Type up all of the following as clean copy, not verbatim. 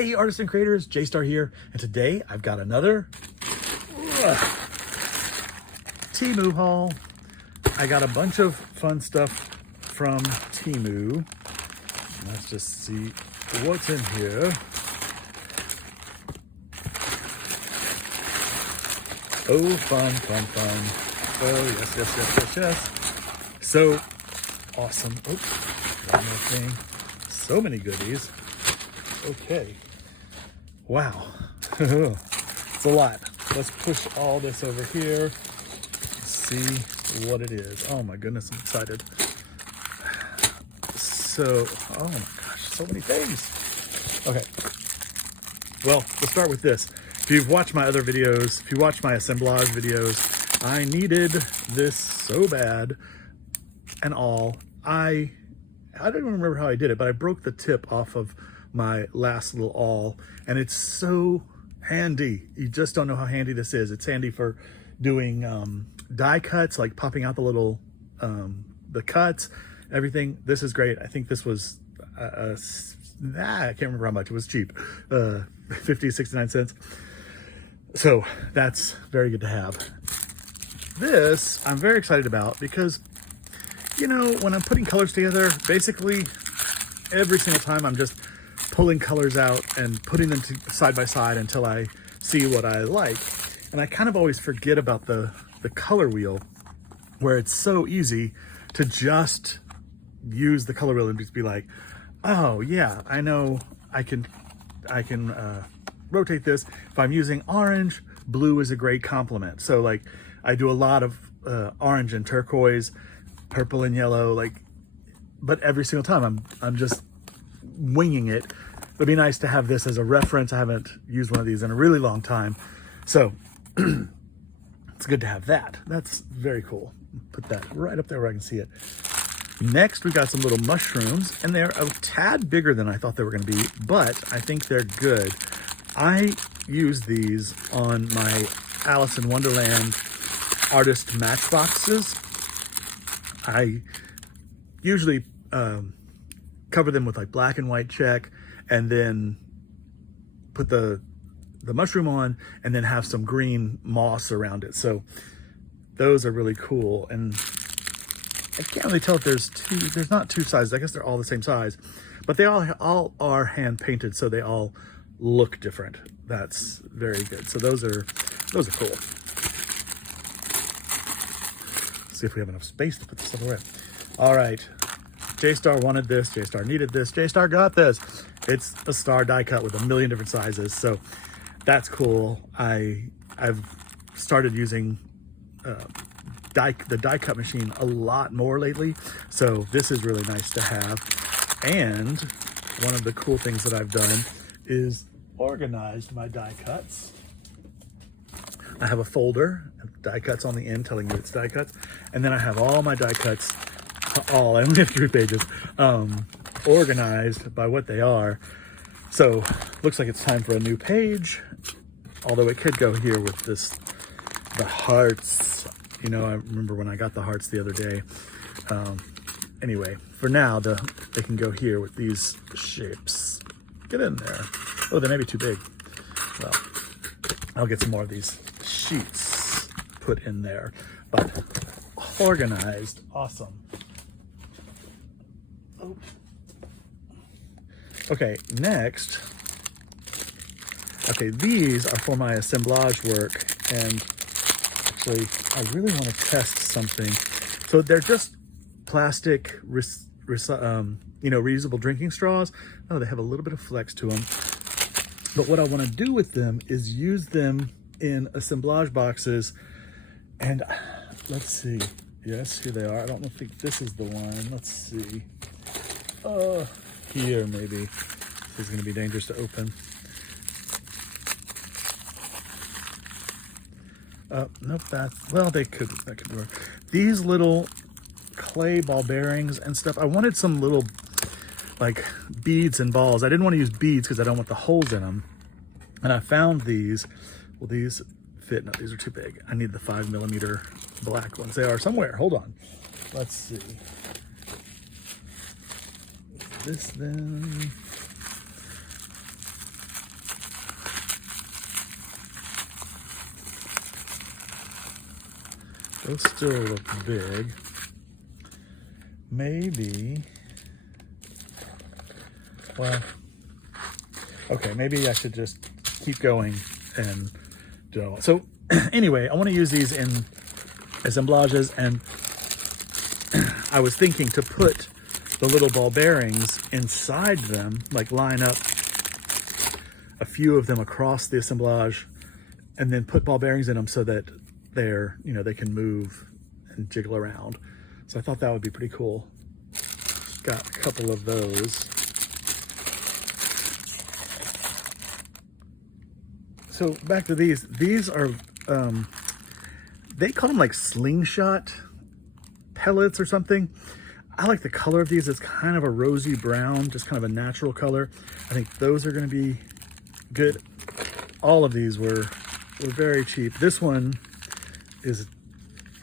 Hey artists and creators, J-Star here, and today I've got another TEMU haul. I got a bunch of fun stuff from TEMU. Let's just see what's in here. Oh, fun, fun, fun. Oh, yes. So awesome. Oops, one more thing. So many goodies. Okay. Wow. It's a lot. Let's push all this over here. See what it is. Oh my goodness, I'm excited. So, oh my gosh, so many things. Okay. Well, let's start with this. If you've watched my other videos, if you watched my assemblage videos, I needed this so bad and all. I don't even remember how I did it, but I broke the tip off of my last little awl, and it's so handy. You just don't know how handy this is. It's handy for doing die cuts, like popping out the little the cuts, everything. This is great. I think this was I can't remember how much. It was cheap, 69 cents. So that's very good to have. This I'm very excited about because, you know, when I'm putting colors together, basically every single time I'm just pulling colors out and putting them side by side until I see what I like. And I kind of always forget about the color wheel, where it's so easy to just use the color wheel and just be like, oh yeah, I know I can rotate this. If I'm using orange, blue is a great complement. So like I do a lot of orange and turquoise, purple and yellow, like, but every single time I'm just winging it. It'd be nice to have this as a reference. I haven't used one of these in a really long time, so it's good to have that. That's very cool. Put that right up there where I can see it. Next, we've got some little mushrooms, and they're a tad bigger than I thought they were going to be, but I think they're good. I use these on my Alice in Wonderland artist matchboxes. I usually cover them with like black and white check, and then put the mushroom on, and then have some green moss around it. So those are really cool. And I can't really tell if there's not two sizes. I guess they're all the same size, but they all are hand painted, so they all look different. That's very good. So those are cool. Let's see if we have enough space to put this stuff away. All right. J-Star wanted this, J-Star needed this, J-Star got this. It's a star die cut with a million different sizes, so that's cool. I've started using the die cut machine a lot more lately, so this is really nice to have. And one of the cool things that I've done is organized my die cuts. I have a folder of die cuts on the end telling you it's die cuts, and then I have all my die cuts, I only have 3 pages, organized by what they are. So looks like it's time for a new page, although it could go here with the hearts. You know, I remember when I got the hearts the other day. Anyway, for now, they can go here with these shapes. Get in there. Oh, they may be too big. Well, I'll get some more of these sheets put in there, but organized, awesome. Oh. Okay, next. Okay, these are for my assemblage work, and actually, I really want to test something. So they're just plastic, reusable drinking straws. Oh, they have a little bit of flex to them. But what I want to do with them is use them in assemblage boxes. And let's see. Yes, here they are. I don't think this is the one. Let's see. Here maybe. This is going to be dangerous to open. Nope, that could work. These little clay ball bearings and stuff. I wanted some little like beads and balls. I didn't want to use beads because I don't want the holes in them. And I found these. Will these fit? No, these are too big. I need the 5mm black ones. They are somewhere. Hold on. Let's see. This then. Those still look big. Maybe, well, okay, maybe I should just keep going and do it all. So anyway, I want to use these in assemblages, and I was thinking to put the little ball bearings inside them, like line up a few of them across the assemblage and then put ball bearings in them so that they're, you know, they can move and jiggle around. So I thought that would be pretty cool. Got a couple of those. So back to these. These are, they call them like Slingshot Pellets or something. I like the color of these. It's kind of a rosy brown, just kind of a natural color. I think those are going to be good. All of these were very cheap. This one is,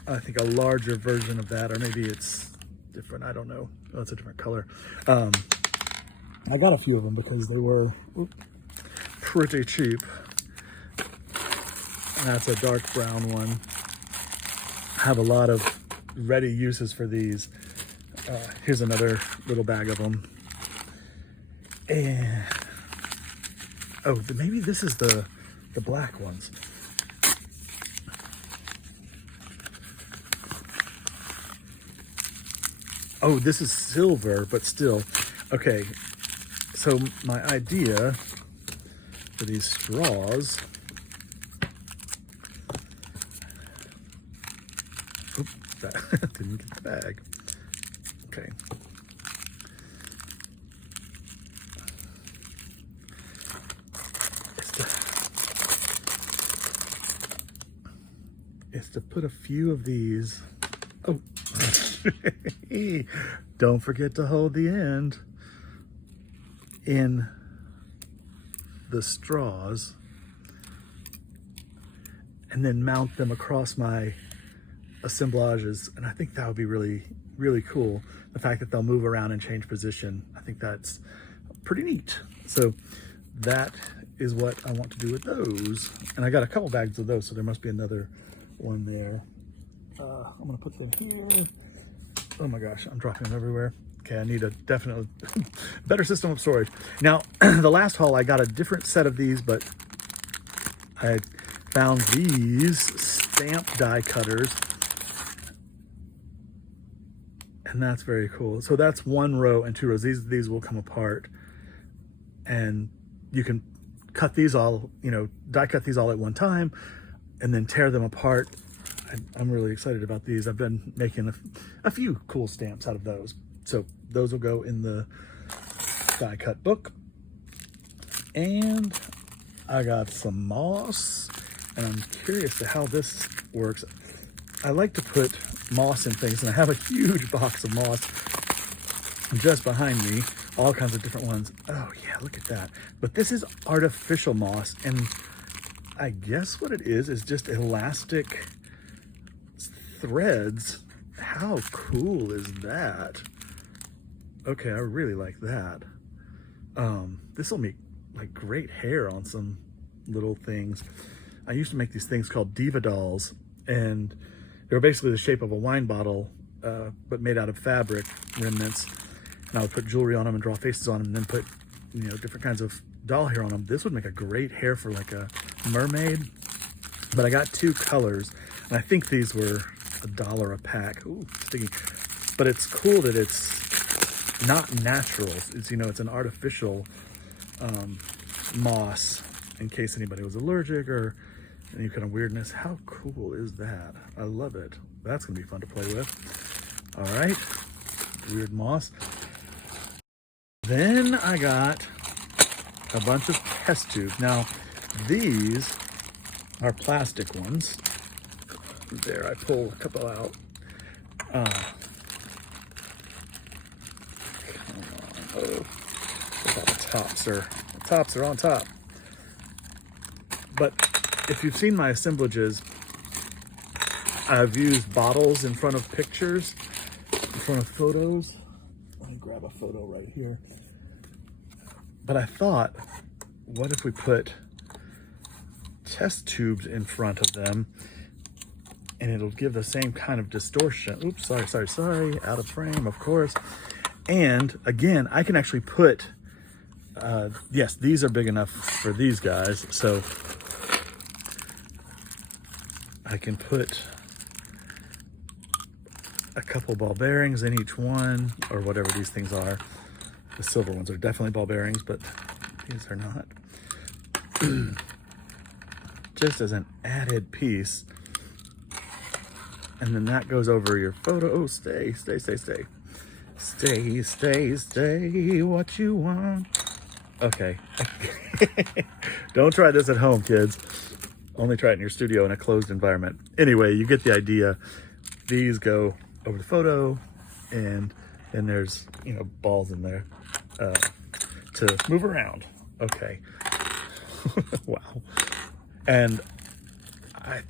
I think, a larger version of that, or maybe it's different. I don't know. Oh, it's a different color. I got a few of them because they were pretty cheap. That's a dark brown one. I have a lot of ready uses for these. Here's another little bag of them. And oh, maybe this is the black ones. Oh, this is silver, but still. Okay, so my idea for these straws. Oops, that didn't get the bag. Okay. Is to put a few of these. Oh, don't forget to hold the end in the straws and then mount them across my assemblages. And I think that would be really, really cool. The fact that they'll move around and change position, I think that's pretty neat. So that is what I want to do with those. And I got a couple bags of those, so there must be another one there. I'm gonna put them here. Oh my gosh, I'm dropping them everywhere. Okay, I need a definitely better system of storage. Now, the last haul, I got a different set of these, but I found these stamp die cutters. And that's very cool. So that's one row and two rows. These will come apart. And you can cut these all, you know, die cut these all at one time and then tear them apart. I'm really excited about these. I've been making a few cool stamps out of those. So those will go in the die cut book. And I got some moss, and I'm curious to how this works. I like to put moss in things, and I have a huge box of moss just behind me, all kinds of different ones. Oh yeah, look at that. But this is artificial moss, and I guess what it is just elastic threads. How cool is that? Okay, I really like that. This will make like great hair on some little things. I used to make these things called diva dolls, and they were basically the shape of a wine bottle, but made out of fabric remnants. And I would put jewelry on them and draw faces on them, and then put, you know, different kinds of doll hair on them. This would make a great hair for like a mermaid. But I got two colors, and I think these were $1 a pack. Ooh, sticky. But it's cool that it's not natural. It's, you know, it's an artificial moss, in case anybody was allergic or any kind of weirdness. How cool is that? I love it. That's gonna be fun to play with. All right, weird moss. Then I got a bunch of test tubes. Now, these are plastic ones. There, I pulled a couple out. Come on. Oh, the tops are on top. But if you've seen my assemblages, I've used bottles in front of pictures, in front of photos. Let me grab a photo right here. But I thought, what if we put test tubes in front of them? and it'll give the same kind of distortion. Oops, sorry, out of frame, of course. And again, I can actually put, yes, these are big enough for these guys, so I can put a couple ball bearings in each one, or whatever these things are. The silver ones are definitely ball bearings, but these are not. Just as an added piece. And then that goes over your photo. Oh, stay. Stay, what you want. Okay. Don't try this at home, kids. Only try it in your studio in a closed environment. Anyway, you get the idea. These go over the photo, and then there's, you know, balls in there to move around. Okay. Wow. And I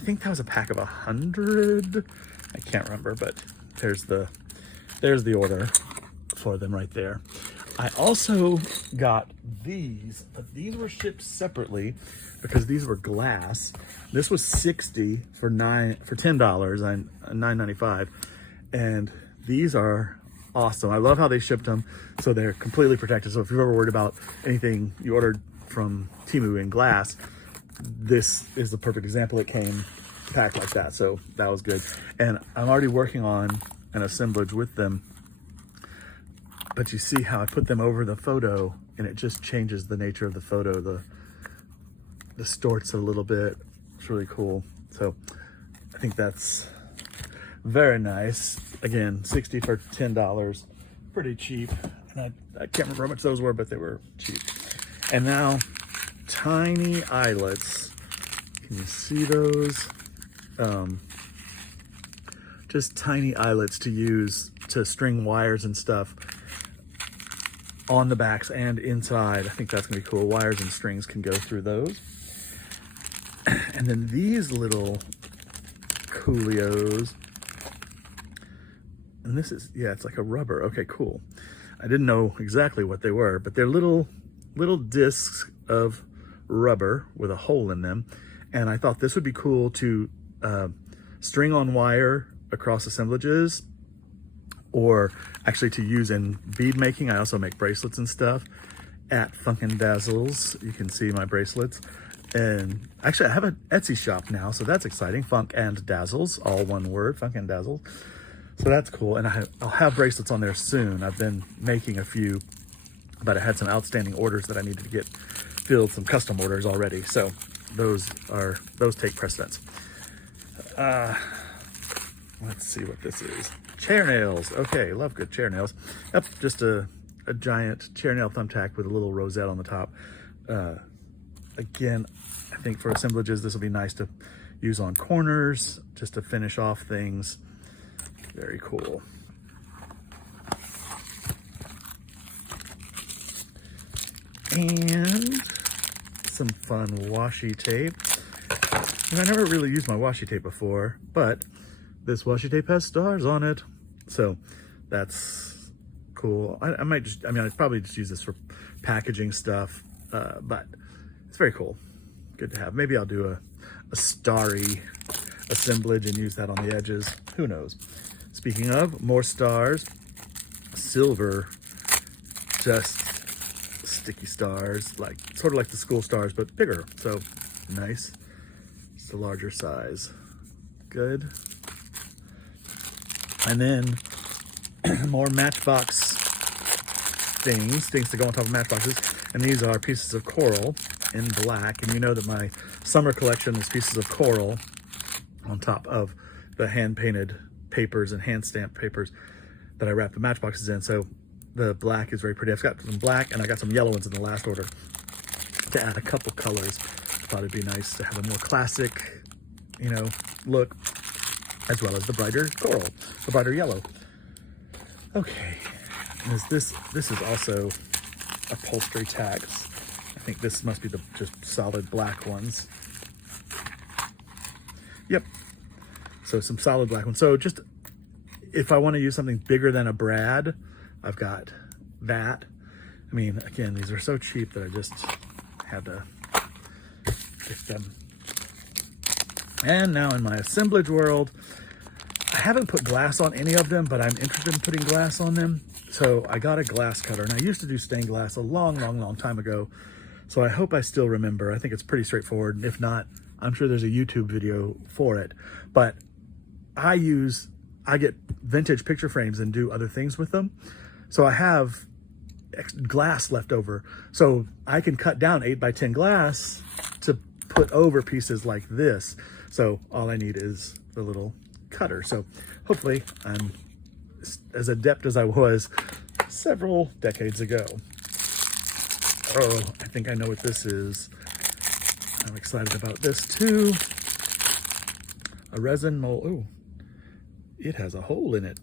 think that was a pack of 100. I can't remember, but there's the order for them right there. I also got these, but these were shipped separately because these were glass. This was $60 for $10, $9.95, and these are awesome. I love how they shipped them, so they're completely protected. So if you're ever worried about anything you ordered from TEMU in glass, this is the perfect example. It came packed like that, so that was good. And I'm already working on an assemblage with them, but you see how I put them over the photo and it just changes the nature of the photo. The distorts a little bit. It's really cool. So I think that's very nice. Again, $60 for $10, pretty cheap. And I can't remember how much those were, but they were cheap. And now tiny eyelets. Can you see those? Just tiny eyelets to use to string wires and stuff on the backs and inside. I think that's gonna be cool. Wires and strings can go through those. And then these little coolios, and this is, yeah, it's like a rubber. Okay, cool. I didn't know exactly what they were, but they're little discs of rubber with a hole in them. And I thought this would be cool to string on wire across assemblages, or actually to use in bead making. I also make bracelets and stuff at Funk and Dazzles. You can see my bracelets. And actually I have an Etsy shop now, so that's exciting. Funk and Dazzles, all one word, Funk and Dazzles. So that's cool. And I'll have bracelets on there soon. I've been making a few, but I had some outstanding orders that I needed to get filled, some custom orders already. So those take precedence. Let's see what this is. Chair nails. Okay, love good chair nails. Yep, just a giant chair nail thumbtack with a little rosette on the top. Again, I think for assemblages, this will be nice to use on corners, just to finish off things. Very cool. And some fun washi tape. And I never really used my washi tape before, but this washi tape has stars on it. So that's cool. I'd probably just use this for packaging stuff, but it's very cool. Good to have. Maybe I'll do a starry assemblage and use that on the edges. Who knows? Speaking of more stars, silver, just sticky stars, like sort of like the school stars, but bigger. So nice. It's a larger size. Good. And then more Matchbox things to go on top of Matchboxes. And these are pieces of coral in black. And you know that my summer collection is pieces of coral on top of the hand-painted papers and hand-stamped papers that I wrap the Matchboxes in. So the black is very pretty. I've got some black and I got some yellow ones in the last order to add a couple colors. Thought it'd be nice to have a more classic, you know, look, as well as the brighter coral, the brighter yellow. Okay, this is also upholstery tags. I think this must be the just solid black ones. Yep. So some solid black ones. So just if I want to use something bigger than a brad, I've got that. I mean, again, these are so cheap that I just had to get them. And now in my assemblage world, I haven't put glass on any of them, but I'm interested in putting glass on them. So I got a glass cutter, and I used to do stained glass a long time ago. So I hope I still remember. I think it's pretty straightforward. And if not, I'm sure there's a YouTube video for it. But I get vintage picture frames and do other things with them. So I have glass left over. So I can cut down 8x10 glass to put over pieces like this. So all I need is the little cutter. So hopefully I'm as adept as I was several decades ago. Oh, I think I know what this is. I'm excited about this too. A resin mold. Oh, it has a hole in it.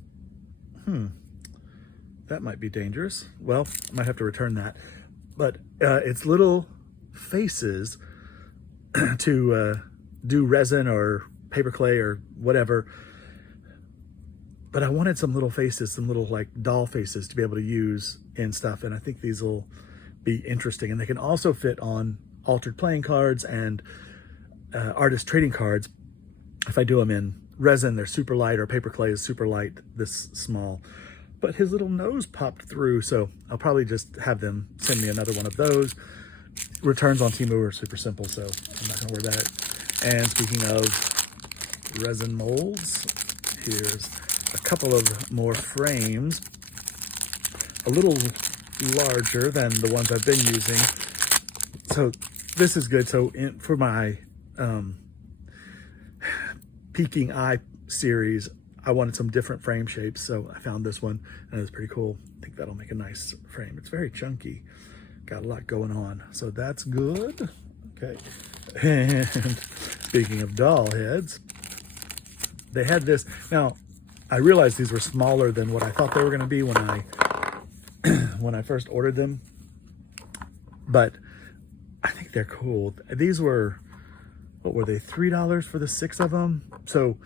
That might be dangerous. Well, I might have to return that. But it's little faces to do resin or paper clay or whatever. But I wanted some little faces, some little like doll faces to be able to use in stuff. And I think these will be interesting. And they can also fit on altered playing cards and artist trading cards. If I do them in resin, they're super light, or paper clay is super light, this small. But his little nose popped through, so I'll probably just have them send me another one of those. Returns on TEMU are super simple, so I'm not gonna worry about it. And speaking of resin molds, here's a couple of more frames, a little larger than the ones I've been using. So this is good. So for my Peeking Eye series, I wanted some different frame shapes, so I found this one, and it's pretty cool. I think that'll make a nice frame. It's very chunky, got a lot going on, so that's good. Okay, and speaking of doll heads, they had this. Now, I realized these were smaller than what I thought they were going to be when I first ordered them, but I think they're cool. These were, what were they, $3 for the 6 of them? So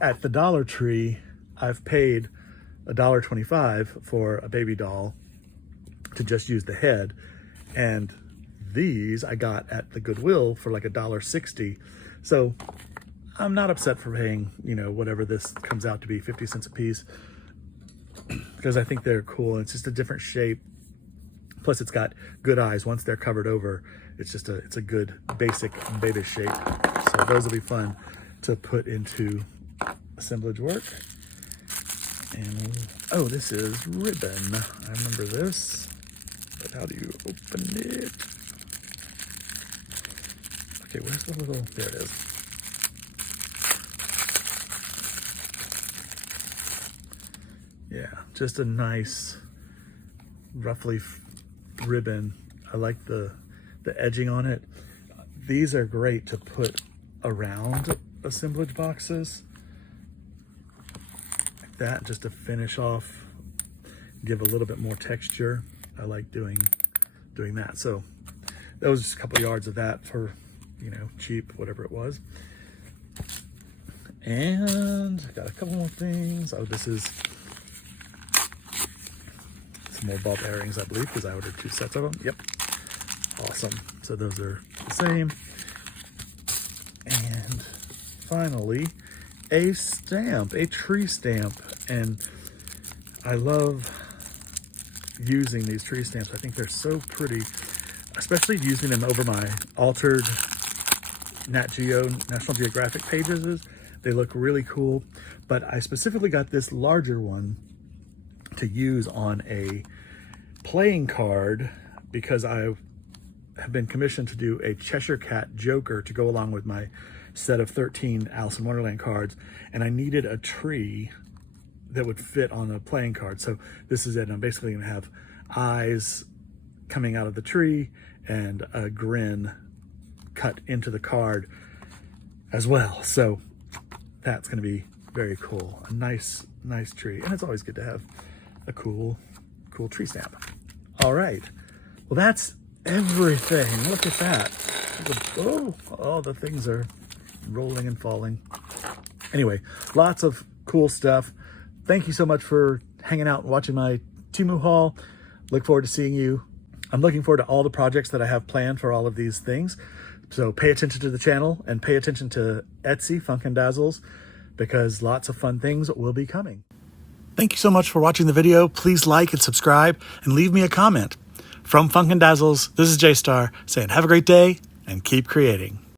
at the Dollar Tree, I've paid $1.25 for a baby doll to just use the head, and these I got at the Goodwill for like $1.60. So I'm not upset for paying, you know, whatever this comes out to be, 50 cents a piece, because I think they're cool. It's just a different shape. Plus it's got good eyes. Once they're covered over, it's a good basic baby shape. So those will be fun to put into assemblage work. And oh, this is ribbon. I remember this, but how do you open it? Okay, where's the little, there it is. Yeah, just a nice, roughly ribbon. I like the edging on it. These are great to put around assemblage boxes. Like that, just to finish off, give a little bit more texture. I like doing that. So that was just a couple yards of that for, you know, cheap, whatever it was. And I got a couple more things. Oh, this is some more ball bearings, I believe, because I ordered 2 sets of them. Yep. Awesome. So those are the same. And finally, a stamp, a tree stamp. And I love using these tree stamps. I think they're so pretty, especially using them over my altered Nat Geo, National Geographic pages. They look really cool. But I specifically got this larger one to use on a playing card because I have been commissioned to do a Cheshire Cat Joker to go along with my set of 13 Alice in Wonderland cards, and I needed a tree that would fit on a playing card. So this is it. I'm basically gonna have eyes coming out of the tree and a grin cut into the card as well. So that's gonna be very cool. A nice tree. And it's always good to have a cool tree stamp. All right, well, that's everything. Look at that. Oh, the things are rolling and falling. Anyway, lots of cool stuff. Thank you so much for hanging out and watching my TEMU haul. Look forward to seeing you. I'm looking forward to all the projects that I have planned for all of these things. So pay attention to the channel and pay attention to Etsy, Funk and Dazzles, because lots of fun things will be coming. Thank you so much for watching the video. Please like and subscribe and leave me a comment. From Funk and Dazzles, this is J-Star saying have a great day and keep creating.